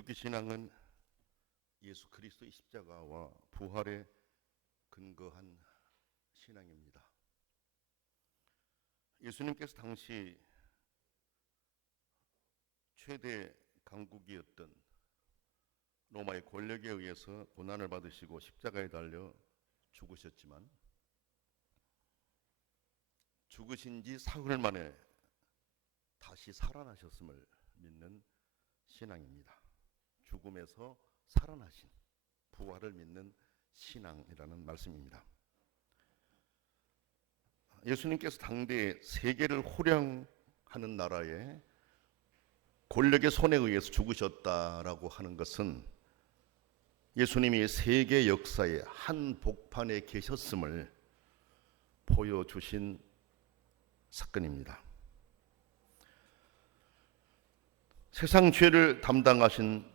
기독교 신앙은 예수 그리스도의 십자가와 부활에 근거한 신앙입니다. 예수님께서 당시 최대 강국이었던 로마의 권력에 의해서 고난을 받으시고 십자가에 달려 죽으셨지만 죽으신 지 사흘 만에 다시 살아나셨음을 믿는 신앙입니다. 죽음에서 살아나신 부활을 믿는 신앙이라는 말씀입니다. 예수님께서 당대 세계를 호령하는 나라에 권력의 손에 의해서 죽으셨다라고 하는 것은 예수님이 세계 역사의 한 복판에 계셨음을 보여주신 사건입니다. 세상 죄를 담당하신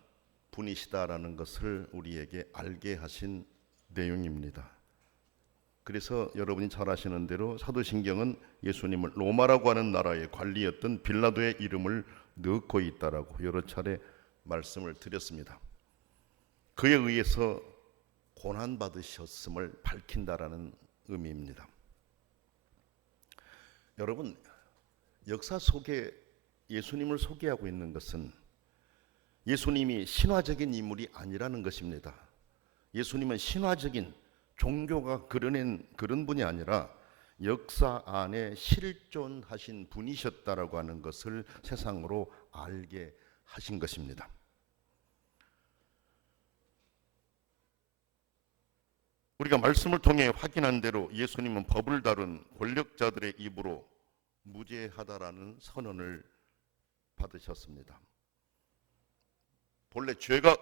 분이시다라는 것을 우리에게 알게 하신 내용입니다. 그래서 여러분이 잘 아시는 대로 사도신경은 예수님을 로마라고 하는 나라의 관리였던 빌라도의 이름을 넣고 있다라고 여러 차례 말씀을 드렸습니다. 그에 의해서 고난받으셨음을 밝힌다라는 의미입니다. 여러분, 역사 속에 예수님을 소개하고 있는 것은 예수님이 신화적인 인물이 아니라는 것입니다. 예수님은 신화적인 종교가 그려낸 그런 분이 아니라 역사 안에 실존하신 분이셨다라고 하는 것을 세상으로 알게 하신 것입니다. 우리가 말씀을 통해 확인한 대로 예수님은 법을 다룬 권력자들의 입으로 무죄하다라는 선언을 받으셨습니다. 본래 죄가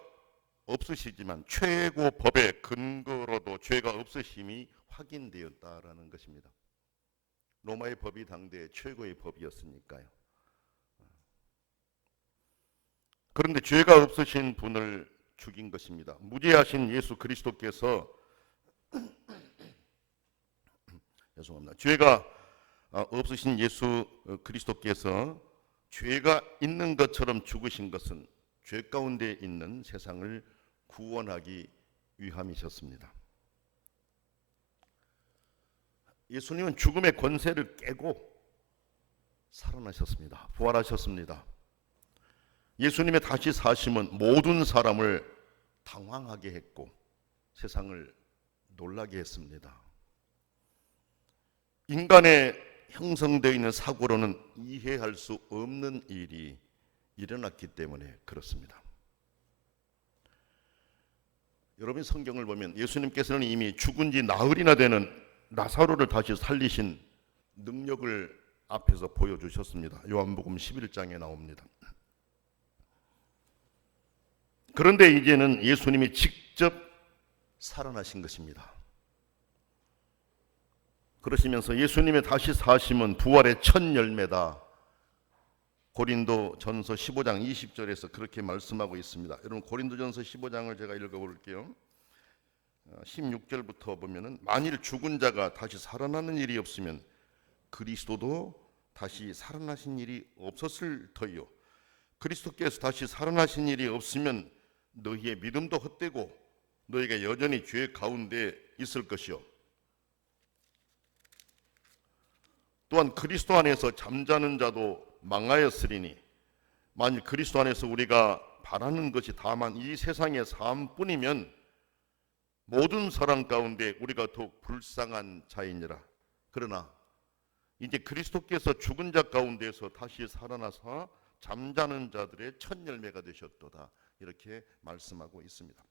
없으시지만 최고 법의 근거로도 죄가 없으심이 확인되었다라는 것입니다. 로마의 법이 당대 최고의 법이었으니까요. 그런데 죄가 없으신 분을 죽인 것입니다. 무죄하신 예수 그리스도께서 죄송합니다. 죄가 없으신 예수 그리스도께서 죄가 있는 것처럼 죽으신 것은 죄 가운데 있는 세상을 구원하기 위함이셨습니다. 예수님은 죽음의 권세를 깨고 살아나셨습니다. 부활하셨습니다. 예수님의 다시 사심은 모든 사람을 당황하게 했고 세상을 놀라게 했습니다. 인간의 형성되어 있는 사고로는 이해할 수 없는 일이 일어났기 때문에 그렇습니다. 여러분 성경을 보면 예수님께서는 이미 죽은 지 나흘이나 되는 나사로를 다시 살리신 능력을 앞에서 보여주셨습니다. 요한복음 11장에 나옵니다. 그런데 이제는 예수님이 직접 살아나신 것입니다. 그러시면서 예수님의 다시 사심은 부활의 첫 열매다. 고린도전서 15장 20절에서 그렇게 말씀하고 있습니다. 여러분 고린도전서 15장을 제가 읽어볼게요. 16절부터 보면은 만일 죽은 자가 다시 살아나는 일이 없으면 그리스도도 다시 살아나신 일이 없었을 터이요. 그리스도께서 다시 살아나신 일이 없으면 너희의 믿음도 헛되고 너희가 여전히 죄 가운데 있을 것이요. 또한 그리스도 안에서 잠자는 자도 망하였으리니 만일 그리스도 안에서 우리가 바라는 것이 다만 이 세상의 삶뿐이면 모든 사람 가운데 우리가 더욱 불쌍한 자이니라. 그러나 이제 그리스도께서 죽은 자 가운데서 다시 살아나서 잠자는 자들의 첫 열매가 되셨도다. 이렇게 말씀하고 있습니다.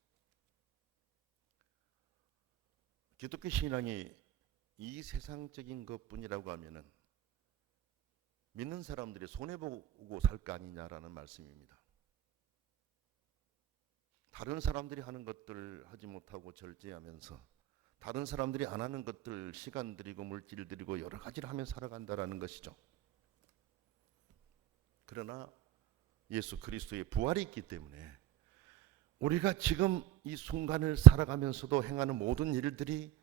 기독교 신앙이 이 세상적인 것뿐이라고 하면은 믿는 사람들이 손해보고 살 거 아니냐라는 말씀입니다. 다른 사람들이 하는 것들 하지 못하고 절제하면서 다른 사람들이 안 하는 것들 시간 들이고 물질 들이고 여러 가지를 하며 살아간다라는 것이죠. 그러나 예수 그리스도의 부활이 있기 때문에 우리가 지금 이 순간을 살아가면서도 행하는 모든 일들이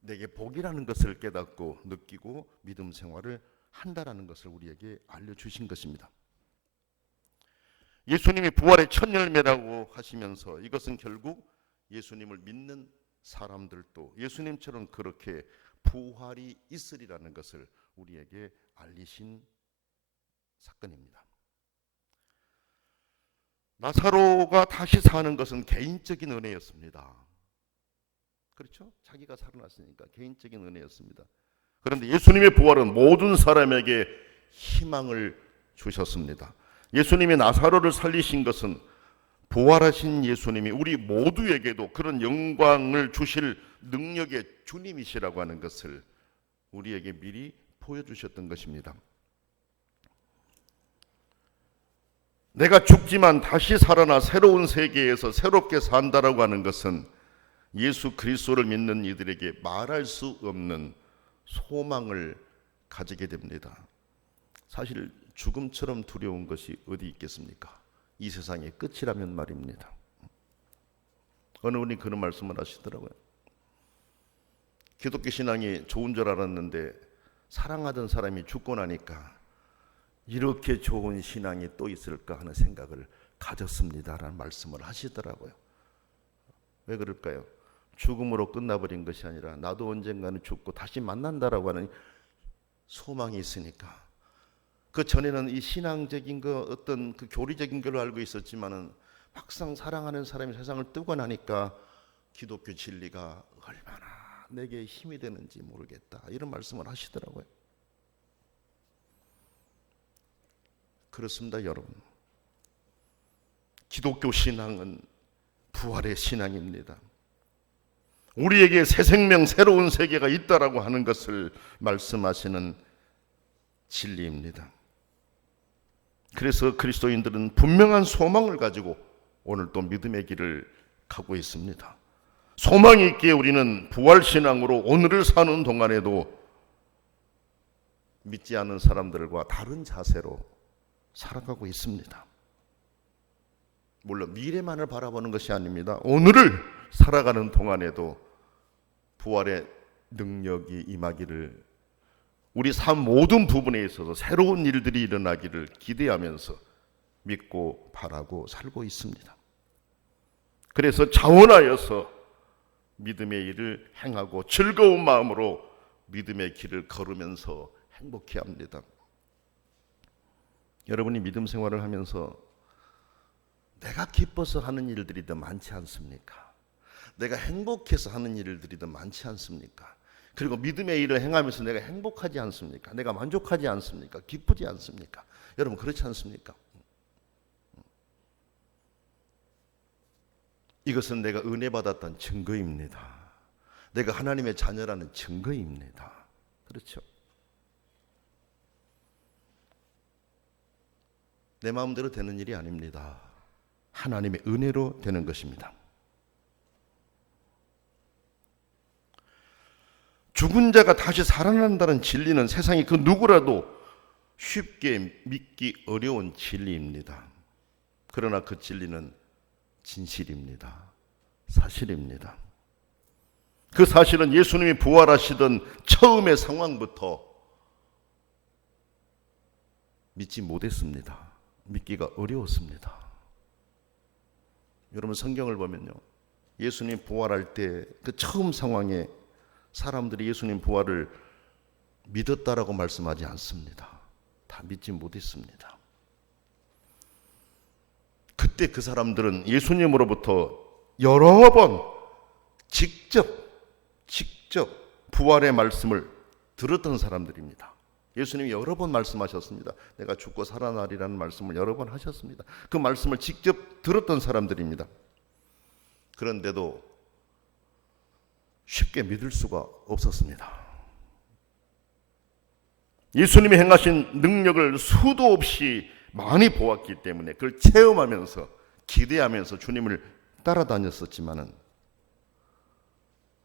내게 복이라는 것을 깨닫고 느끼고 믿음 생활을 한다라는 것을 우리에게 알려주신 것입니다. 예수님이 부활의 첫 열매라고 하시면서 이것은 결국 예수님을 믿는 사람들도 예수님처럼 그렇게 부활이 있으리라는 것을 우리에게 알리신 사건입니다. 나사로가 다시 사는 것은 개인적인 은혜였습니다. 그렇죠? 자기가 살아났으니까 개인적인 은혜였습니다. 그런데 예수님의 부활은 모든 사람에게 희망을 주셨습니다. 예수님이 나사로를 살리신 것은 부활하신 예수님이 우리 모두에게도 그런 영광을 주실 능력의 주님이시라고 하는 것을 우리에게 미리 보여주셨던 것입니다. 내가 죽지만 다시 살아나 새로운 세계에서 새롭게 산다라고 하는 것은 예수 그리스도를 믿는 이들에게 말할 수 없는 소망을 가지게 됩니다. 사실 죽음처럼 두려운 것이 어디 있겠습니까? 이 세상의 끝이라면 말입니다. 어느 분이 그런 말씀을 하시더라고요. 기독교 신앙이 좋은 줄 알았는데 사랑하던 사람이 죽고 나니까 이렇게 좋은 신앙이 또 있을까 하는 생각을 가졌습니다라는 말씀을 하시더라고요. 왜 그럴까요? 죽음으로 끝나버린 것이 아니라 나도 언젠가는 죽고 다시 만난다라고 하는 소망이 있으니까. 그 전에는 이 신앙적인 거 어떤 그 교리적인 걸로 알고 있었지만은 막상 사랑하는 사람이 세상을 뜨고 나니까 기독교 진리가 얼마나 내게 힘이 되는지 모르겠다 이런 말씀을 하시더라고요. 그렇습니다, 여러분. 기독교 신앙은 부활의 신앙입니다. 우리에게 새 생명, 새로운 세계가 있다라고 하는 것을 말씀하시는 진리입니다. 그래서 그리스도인들은 분명한 소망을 가지고 오늘 또 믿음의 길을 가고 있습니다. 소망이 있기에 우리는 부활신앙으로 오늘을 사는 동안에도 믿지 않는 사람들과 다른 자세로 살아가고 있습니다. 물론 미래만을 바라보는 것이 아닙니다. 오늘을 살아가는 동안에도 부활의 능력이 임하기를, 우리 삶 모든 부분에 있어서 새로운 일들이 일어나기를 기대하면서 믿고 바라고 살고 있습니다. 그래서 자원하여서 믿음의 일을 행하고 즐거운 마음으로 믿음의 길을 걸으면서 행복해 합니다. 여러분이 믿음 생활을 하면서 내가 기뻐서 하는 일들이 더 많지 않습니까? 내가 행복해서 하는 일들이 더 많지 않습니까? 그리고 믿음의 일을 행하면서 내가 행복하지 않습니까? 내가 만족하지 않습니까? 기쁘지 않습니까? 여러분 그렇지 않습니까? 이것은 내가 은혜 받았다는 증거입니다. 내가 하나님의 자녀라는 증거입니다. 그렇죠? 내 마음대로 되는 일이 아닙니다. 하나님의 은혜로 되는 것입니다. 죽은 자가 다시 살아난다는 진리는 세상에 그 누구라도 쉽게 믿기 어려운 진리입니다. 그러나 그 진리는 진실입니다. 사실입니다. 그 사실은 예수님이 부활하시던 처음의 상황부터 믿지 못했습니다. 믿기가 어려웠습니다. 여러분 성경을 보면요, 예수님 부활할 때 그 처음 상황에 사람들이 예수님 부활을 믿었다라고 말씀하지 않습니다. 다 믿지 못했습니다. 그때 그 사람들은 예수님으로부터 여러 번 직접 부활의 말씀을 들었던 사람들입니다. 예수님이 여러 번 말씀하셨습니다. 내가 죽고 살아나리라는 말씀을 여러 번 하셨습니다. 그 말씀을 직접 들었던 사람들입니다. 그런데도 쉽게 믿을 수가 없었습니다. 예수님이 행하신 능력을 수도 없이 많이 보았기 때문에 그걸 체험하면서 기대하면서 주님을 따라다녔었지만은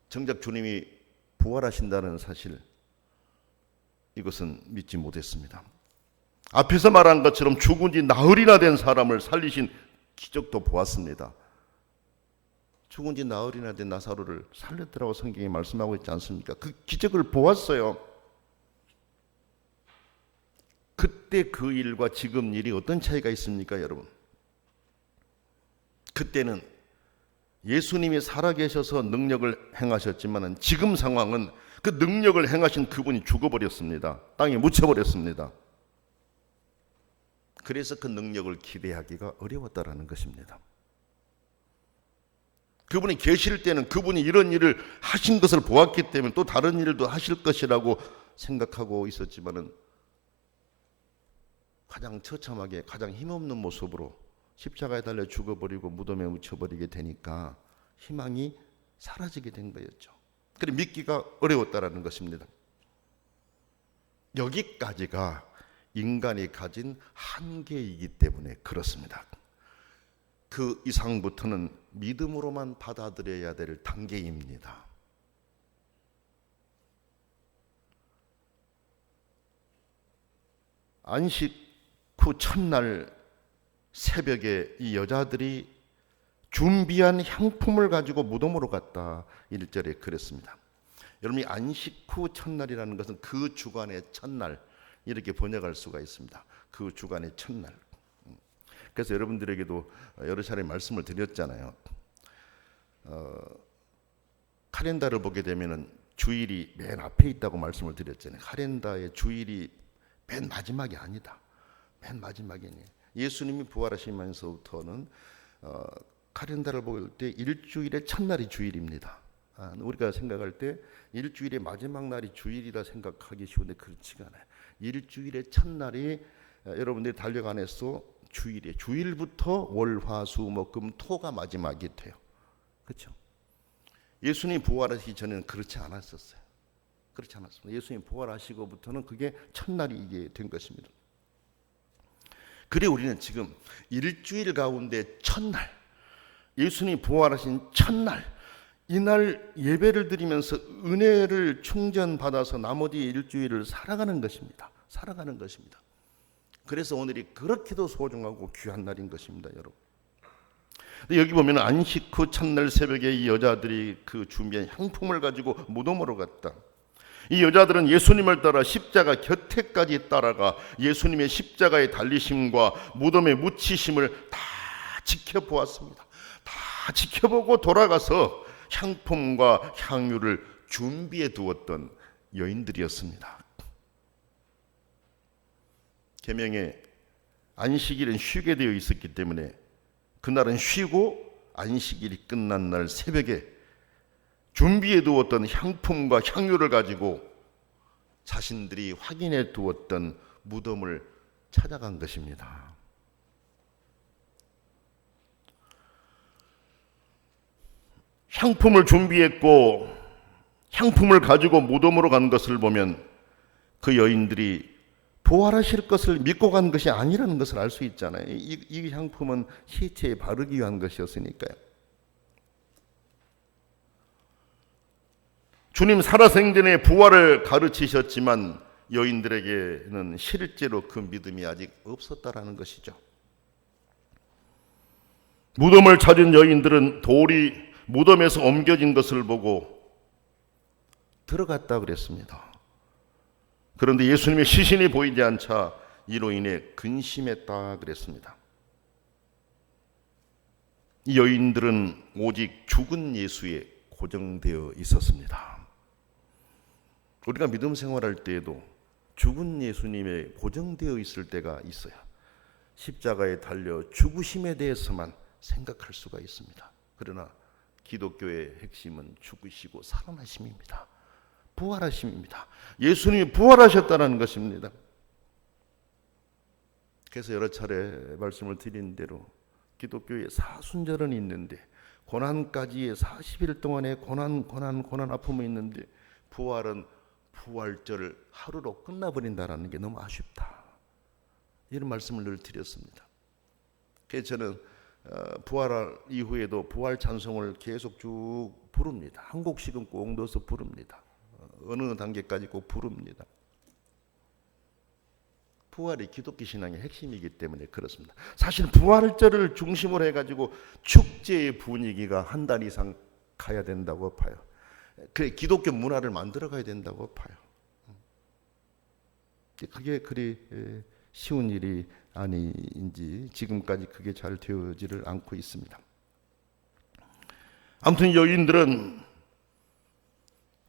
정작 주님이 부활하신다는 사실, 이것은 믿지 못했습니다. 앞에서 말한 것처럼 죽은 지 나흘이나 된 사람을 살리신 기적도 보았습니다. 죽은 지 나흘이나 된 나사로를 살렸더라고 성경이 말씀하고 있지 않습니까? 그 기적을 보았어요. 그때 그 일과 지금 일이 어떤 차이가 있습니까, 여러분? 그때는 예수님이 살아계셔서 능력을 행하셨지만 지금 상황은 그 능력을 행하신 그분이 죽어버렸습니다. 땅에 묻혀버렸습니다. 그래서 그 능력을 기대하기가 어려웠다라는 것입니다. 그분이 계실 때는 그분이 이런 일을 하신 것을 보았기 때문에 또 다른 일도 하실 것이라고 생각하고 있었지만은 가장 처참하게 가장 힘없는 모습으로 십자가에 달려 죽어버리고 무덤에 묻혀버리게 되니까 희망이 사라지게 된 거였죠. 그래서 믿기가 어려웠다라는 것입니다. 여기까지가 인간이 가진 한계이기 때문에 그렇습니다. 그 이상부터는 믿음으로만 받아들여야 될 단계입니다. 안식 후 첫날 새벽에 이 여자들이 준비한 향품을 가지고 무덤으로 갔다. 1절에 그랬습니다. 여러분이 안식 후 첫날이라는 것은 그 주간의 첫날 이렇게 번역할 수가 있습니다. 그 주간의 첫날. 그래서 여러분들에게도 여러 차례 말씀을 드렸잖아요. 카렌다를 보게 되면은 주일이 맨 앞에 있다고 말씀을 드렸잖아요. 카렌다의 주일이 맨 마지막이 아니다. 맨 마지막이 아니에요. 예수님이 부활하시면서부터는 카렌다를 볼 때 일주일의 첫날이 주일입니다. 우리가 생각할 때 일주일의 마지막 날이 주일이라 생각하기 쉬운데 그렇지가 않아요. 일주일의 첫날이 여러분들이 달력 안에서 주일이에요. 주일부터 월, 화, 수, 목, 금, 토가 마지막이 돼요. 그렇죠? 예수님 부활하시기 전에는 그렇지 않았었어요. 그렇지 않았습니다. 예수님 부활하시고부터는 그게 첫날이 이게 된 것입니다. 그래 우리는 지금 일주일 가운데 첫날, 예수님 부활하신 첫날, 이날 예배를 드리면서 은혜를 충전받아서 나머지 일주일을 살아가는 것입니다. 살아가는 것입니다. 그래서 오늘이 그렇게도 소중하고 귀한 날인 것입니다, 여러분. 여기 보면 안식 후 첫날 새벽에 이 여자들이 그 준비한 향품을 가지고 무덤으로 갔다. 이 여자들은 예수님을 따라 십자가 곁에까지 따라가 예수님의 십자가의 달리심과 무덤의 묻히심을 다 지켜보았습니다. 다 지켜보고 돌아가서 향품과 향유를 준비해 두었던 여인들이었습니다. 계명에 안식일은 쉬게 되어 있었기 때문에 그날은 쉬고 안식일이 끝난 날 새벽에 준비해 두었던 향품과 향유를 가지고 자신들이 확인해 두었던 무덤을 찾아간 것입니다. 향품을 준비했고 향품을 가지고 무덤으로 간 것을 보면 그 여인들이 부활하실 것을 믿고 간 것이 아니라는 것을 알 수 있잖아요. 이 향품은 시체에 바르기 위한 것이었으니까요. 주님 살아생전에 부활을 가르치셨지만 여인들에게는 실제로 그 믿음이 아직 없었다라는 것이죠. 무덤을 찾은 여인들은 돌이 무덤에서 옮겨진 것을 보고 들어갔다 그랬습니다. 그런데 예수님의 시신이 보이지 않자 이로 인해 근심했다 그랬습니다. 이 여인들은 오직 죽은 예수에 고정되어 있었습니다. 우리가 믿음 생활할 때에도 죽은 예수님에 고정되어 있을 때가 있어요. 십자가에 달려 죽으심에 대해서만 생각할 수가 있습니다. 그러나 기독교의 핵심은 죽으시고 살아나심입니다. 부활하심입니다. 예수님이 부활하셨다는 것입니다. 그래서 여러 차례 말씀을 드린 대로 기독교의 사순절은 있는데 고난까지의 40일 동안의 고난 아픔이 있는데 부활은 부활절을 하루로 끝나버린다는 게 너무 아쉽다. 이런 말씀을 늘 드렸습니다. 그래서 저는 부활 이후에도 부활 찬송을 계속 쭉 부릅니다. 한 곡씩은 꼭 넣어서 부릅니다. 어느 단계까지 꼭 부릅니다. 부활이 기독교 신앙의 핵심이기 때문에 그렇습니다. 사실 부활절을 중심으로 해가지고 축제의 분위기가 한 달 이상 가야 된다고 봐요. 그 기독교 문화를 만들어 가야 된다고 봐요. 그게 그리 쉬운 일이 아닌지 지금까지 그게 잘 되어지를 않고 있습니다. 아무튼 여인들은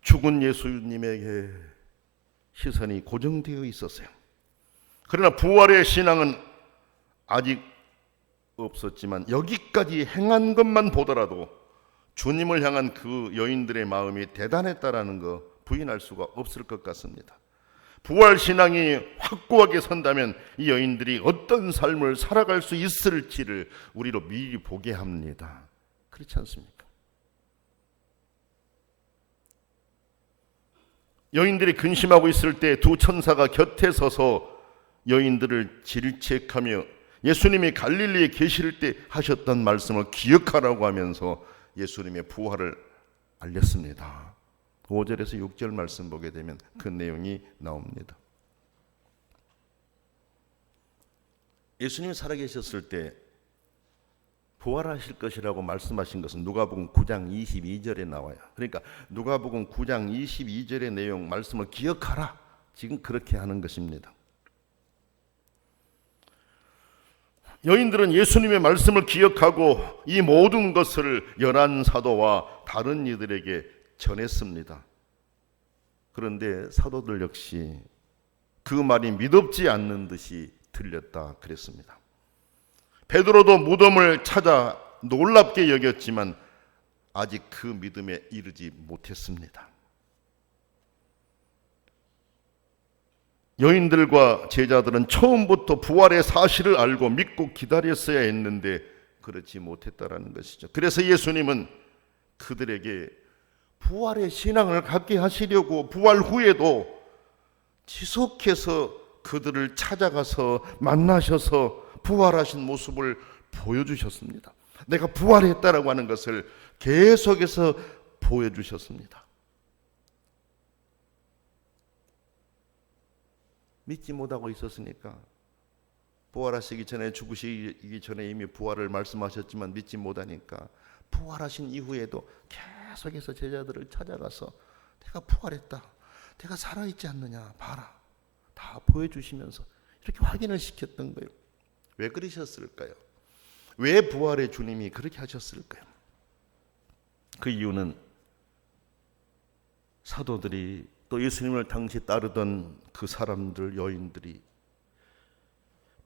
죽은 예수님에게 시선이 고정되어 있었어요. 그러나 부활의 신앙은 아직 없었지만 여기까지 행한 것만 보더라도 주님을 향한 그 여인들의 마음이 대단했다라는 거 부인할 수가 없을 것 같습니다. 부활 신앙이 확고하게 선다면 이 여인들이 어떤 삶을 살아갈 수 있을지를 우리로 미리 보게 합니다. 그렇지 않습니까? 여인들이 근심하고 있을 때 두 천사가 곁에 서서 여인들을 질책하며 예수님이 갈릴리에 계실 때 하셨던 말씀을 기억하라고 하면서 예수님의 부활을 알렸습니다. 5절에서 6절 말씀 보게 되면 그 내용이 나옵니다. 예수님이 살아계셨을 때 부활하실 것이라고 말씀하신 것은 누가복음 9장 22절에 나와요. 그러니까 누가복음 9장 22절의 내용 말씀을 기억하라. 지금 그렇게 하는 것입니다. 여인들은 예수님의 말씀을 기억하고 이 모든 것을 열한 사도와 다른 이들에게 전했습니다. 그런데 사도들 역시 그 말이 믿op지 않는 듯이 들렸다 그랬습니다. 베드로도 무덤을 찾아 놀랍게 여겼지만 아직 그 믿음에 이르지 못했습니다. 여인들과 제자들은 처음부터 부활의 사실을 알고 믿고 기다렸어야 했는데 그렇지 못했다라는 것이죠. 그래서 예수님은 그들에게 부활의 신앙을 갖게 하시려고 부활 후에도 지속해서 그들을 찾아가서 만나셔서 부활하신 모습을 보여주셨습니다. 내가 부활했다라고 하는 것을 계속해서 보여주셨습니다. 믿지 못하고 있었으니까 부활하시기 전에 죽으시기 전에 이미 부활을 말씀하셨지만 믿지 못하니까 부활하신 이후에도 계속해서 제자들을 찾아가서 내가 부활했다, 내가 살아있지 않느냐 봐라 다 보여주시면서 이렇게 확인을 시켰던 거예요. 왜 그러셨을까요? 왜 부활의 주님이 그렇게 하셨을까요? 그 이유는 사도들이 또 예수님을 당시 따르던 그 사람들 여인들이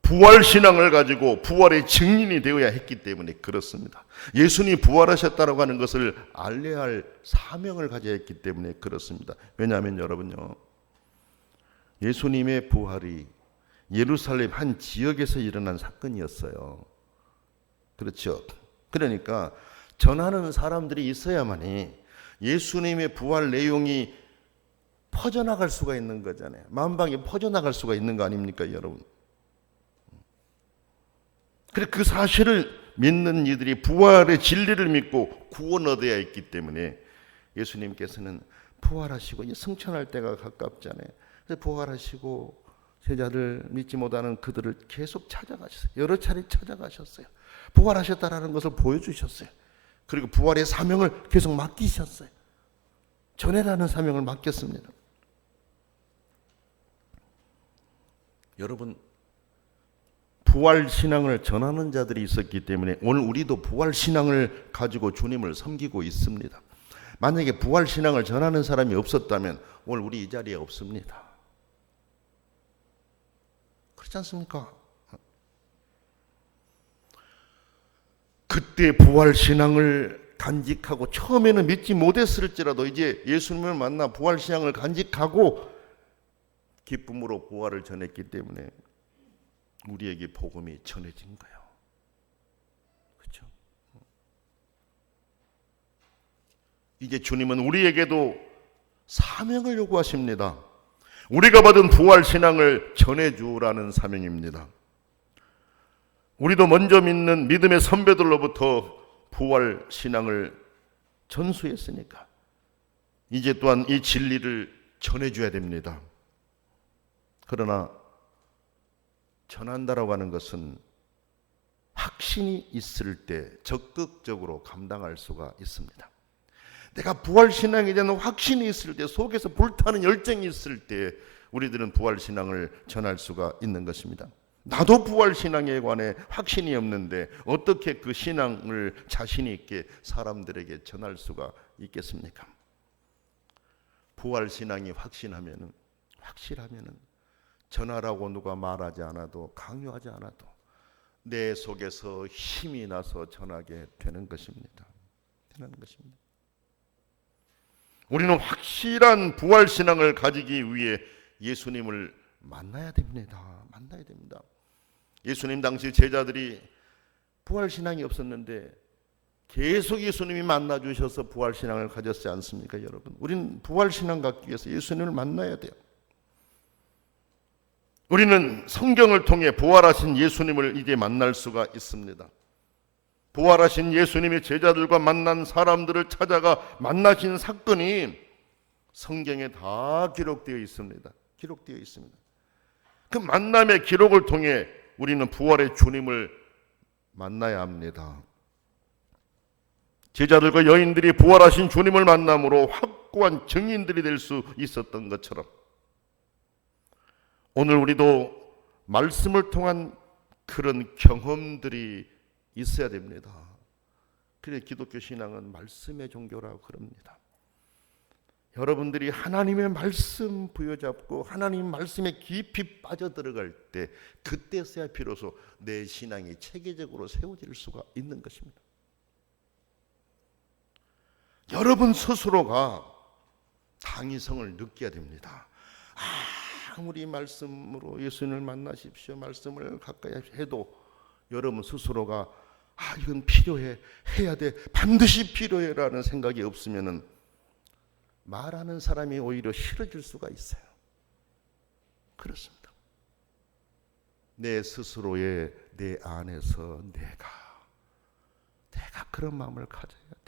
부활신앙을 가지고 부활의 증인이 되어야 했기 때문에 그렇습니다. 예수님이 부활하셨다고 하는 것을 알려야 할 사명을 가져야 했기 때문에 그렇습니다. 왜냐하면 여러분요, 예수님의 부활이 예루살렘 한 지역에서 일어난 사건이었어요. 그렇죠? 그러니까 전하는 사람들이 있어야만이 예수님의 부활 내용이 퍼져나갈 수가 있는 거잖아요. 만방에 퍼져나갈 수가 있는 거 아닙니까, 여러분? 그래 그 사실을 믿는 이들이 부활의 진리를 믿고 구원 얻어야 했기 때문에 예수님께서는 부활하시고 승천할 때가 가깝잖아요. 그래서 부활하시고 제자를 믿지 못하는 그들을 계속 찾아가셨어요. 여러 차례 찾아가셨어요. 부활하셨다라는 것을 보여주셨어요. 그리고 부활의 사명을 계속 맡기셨어요. 전해라는 사명을 맡겼습니다. 여러분, 부활 신앙을 전하는 자들이 있었기 때문에 오늘 우리도 부활 신앙을 가지고 주님을 섬기고 있습니다. 만약에 부활 신앙을 전하는 사람이 없었다면 오늘 우리 이 자리에 없습니다. 그렇지 않습니까? 그때 부활 신앙을 간직하고 처음에는 믿지 못했을지라도 이제 예수님을 만나 부활 신앙을 간직하고 기쁨으로 부활을 전했기 때문에 우리에게 복음이 전해진 거예요. 그렇죠? 이제 주님은 우리에게도 사명을 요구하십니다. 우리가 받은 부활 신앙을 전해주라는 사명입니다. 우리도 먼저 믿는 믿음의 선배들로부터 부활 신앙을 전수했으니까 이제 또한 이 진리를 전해줘야 됩니다. 그러나 전한다라고 하는 것은 확신이 있을 때 적극적으로 감당할 수가 있습니다. 내가 부활신앙에 대한 확신이 있을 때, 속에서 불타는 열정이 있을 때 우리들은 부활신앙을 전할 수가 있는 것입니다. 나도 부활신앙에 관해 확신이 없는데 어떻게 그 신앙을 자신 있게 사람들에게 전할 수가 있겠습니까? 부활신앙이 확실하면은 전하라고 누가 말하지 않아도, 강요하지 않아도 내 속에서 힘이 나서 전하게 되는 것입니다. 우리는 확실한 부활신앙을 가지기 위해 예수님을 만나야 됩니다. 예수님 당시 제자들이 부활신앙이 없었는데 계속 예수님이 만나주셔서 부활신앙을 가졌지 않습니까, 여러분? 우리는 부활신앙 갖기 위해서 예수님을 만나야 돼요. 우리는 성경을 통해 부활하신 예수님을 이제 만날 수가 있습니다. 부활하신 예수님이 제자들과 만난 사람들을 찾아가 만나신 사건이 성경에 다 기록되어 있습니다. 그 만남의 기록을 통해 우리는 부활의 주님을 만나야 합니다. 제자들과 여인들이 부활하신 주님을 만남으로 확고한 증인들이 될 수 있었던 것처럼 오늘 우리도 말씀을 통한 그런 경험들이 있어야 됩니다. 그래 기독교 신앙은 말씀의 종교라고 그럽니다. 여러분들이 하나님의 말씀 부여잡고 하나님 말씀에 깊이 빠져들어갈 때 그때서야 비로소 내 신앙이 체계적으로 세워질 수가 있는 것입니다. 여러분 스스로가 당위성을 느껴야 됩니다. 아무리 말씀으로 예수님을 만나십시오, 말씀을 가까이 해도 여러분 스스로가 이건 필요해, 해야 돼, 반드시 필요해라는 생각이 없으면은 말하는 사람이 오히려 싫어질 수가 있어요. 그렇습니다. 내 스스로의 내 안에서 내가 그런 마음을 가져야 돼요.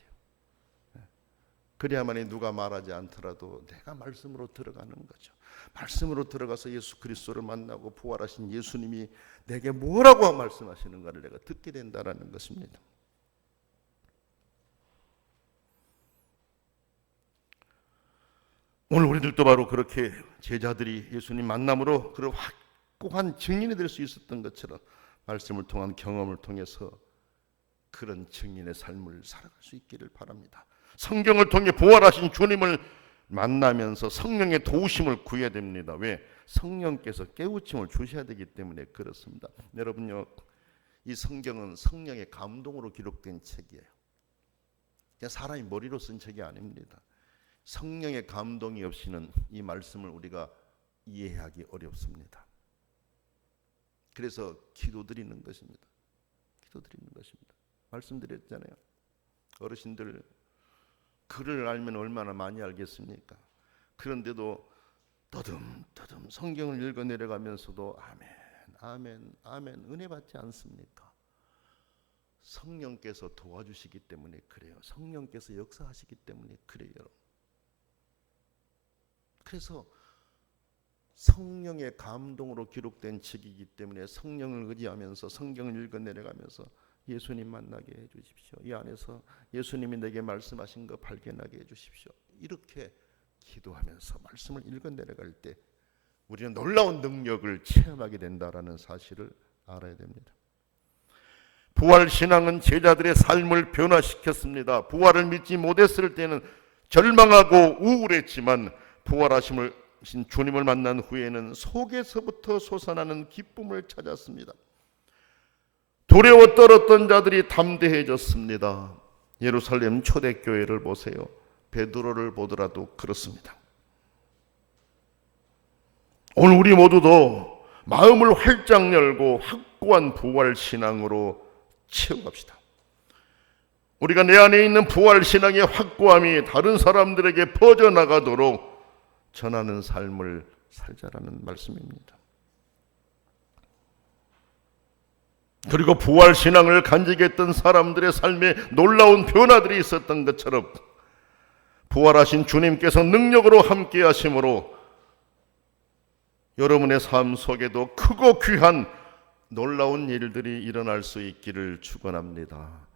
그래야만이 누가 말하지 않더라도 내가 말씀으로 들어가는 거죠. 말씀으로 들어가서 예수 그리스도를 만나고 부활하신 예수님이 내게 뭐라고 말씀하시는가를 내가 듣게 된다는 것입니다. 오늘 우리들도 바로 그렇게 제자들이 예수님 만남으로 그런 확고한 증인이 될 수 있었던 것처럼 말씀을 통한 경험을 통해서 그런 증인의 삶을 살아갈 수 있기를 바랍니다. 성경을 통해 부활하신 주님을 만나면서 성령의 도우심을 구해야 됩니다. 왜? 성령께서 깨우침을 주셔야 되기 때문에 그렇습니다. 여러분요, 이 성경은 성령의 감동으로 기록된 책이에요. 그냥 사람이 머리로 쓴 책이 아닙니다. 성령의 감동이 없이는 이 말씀을 우리가 이해하기 어렵습니다. 그래서 기도드리는 것입니다. 말씀드렸잖아요. 어르신들 글을 알면 얼마나 많이 알겠습니까? 그런데도 더듬더듬 성경을 읽어 내려가면서도 아멘 은혜 받지 않습니까? 성령께서 도와주시기 때문에 그래요. 성령께서 역사하시기 때문에 그래요. 그래서 성령의 감동으로 기록된 책이기 때문에 성령을 의지하면서 성경을 읽어 내려가면서 예수님 만나게 해주십시오. 이 안에서 예수님이 내게 말씀하신 거 발견하게 해주십시오. 이렇게 기도하면서 말씀을 읽어 내려갈 때 우리는 놀라운 능력을 체험하게 된다라는 사실을 알아야 됩니다. 부활신앙은 제자들의 삶을 변화시켰습니다. 부활을 믿지 못했을 때는 절망하고 우울했지만 부활하신 주님을 만난 후에는 속에서부터 솟아나는 기쁨을 찾았습니다. 두려워 떨었던 자들이 담대해졌습니다. 예루살렘 초대교회를 보세요. 베드로를 보더라도 그렇습니다. 오늘 우리 모두도 마음을 활짝 열고 확고한 부활신앙으로 채워갑시다. 우리가 내 안에 있는 부활신앙의 확고함이 다른 사람들에게 퍼져나가도록 전하는 삶을 살자라는 말씀입니다. 그리고 부활신앙을 간직했던 사람들의 삶에 놀라운 변화들이 있었던 것처럼 부활하신 주님께서 능력으로 함께 하심으로 여러분의 삶 속에도 크고 귀한 놀라운 일들이 일어날 수 있기를 축원합니다.